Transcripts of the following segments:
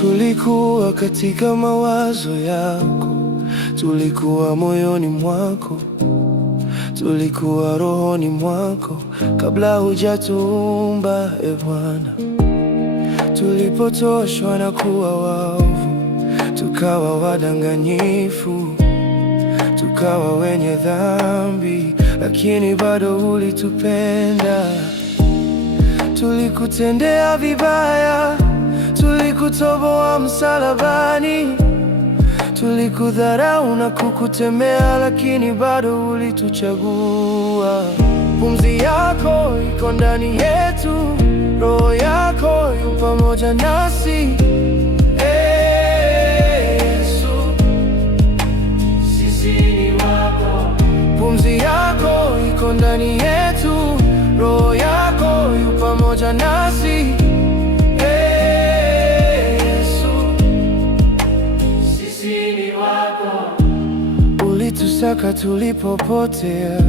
Tulikuwa katika mawazo yako, tulikuwa moyoni mwako, tulikuwa rohoni mwako kabla hujatuumba, e Bwana. Tulipotoshwa na kuwa waovu, tukawa wadanganyifu, tukawa wenye dhambi, lakini bado ulitupenda. Tulikutendea vibaya, tulikutoboa msalabani, tulikudharau na kukutemea, lakini bado ulituchagua. Pumzi yako iko ndani yetu, roho yako yu pamoja nasi. Yesu, sisi ni wako. Pumzi yako iko ndani yetu, roho yako yu pamoja nasi. Ulitusaka tulipopotea,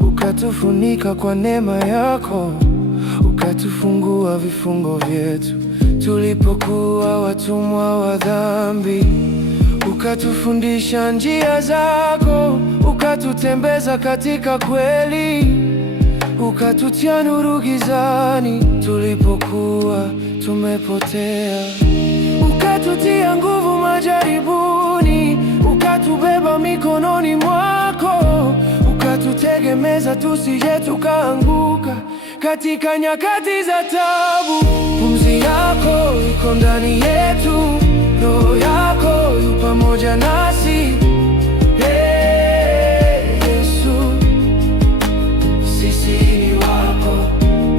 ukatufunika kwa neema yako, ukatufungua vifungo vyetu. Tulipokuwa watumwa wa dhambi, ukatufundisha njia zako, ukatutembeza katika kweli, ukatutia nuru gizani tulipokuwa tumepotea, ukatutia nguvu majaribuni, ukatubeba mikononi mwako, ukatutegemeza tusije tukaanguka katika nyakati za taabu. Pumzi yako iko ndani yetu, roho yako yu pamoja nasi. Yesu, sisi ni wako.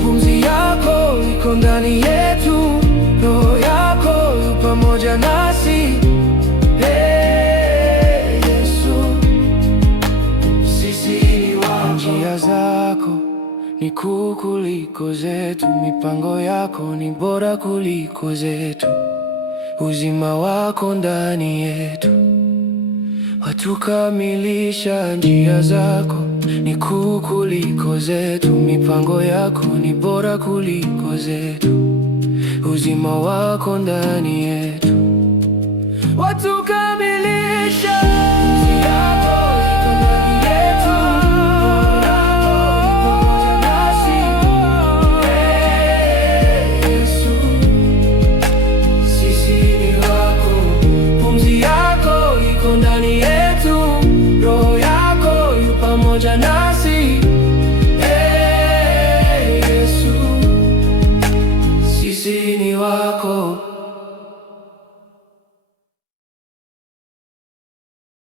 Pumzi yako iko ndani yetu, roho yako yu pamoja nasi. Njia zako ni kuu kuliko zetu, mipango yako ni bora kuliko zetu. Uzima wako ndani yetu watukamilisha. Njia zako ni kuu kuliko zetu, mipango yako ni bora kuliko zetu. Uzima wako ndani yetu watukamilisha. Nasi, Yesu, sisi ni wako.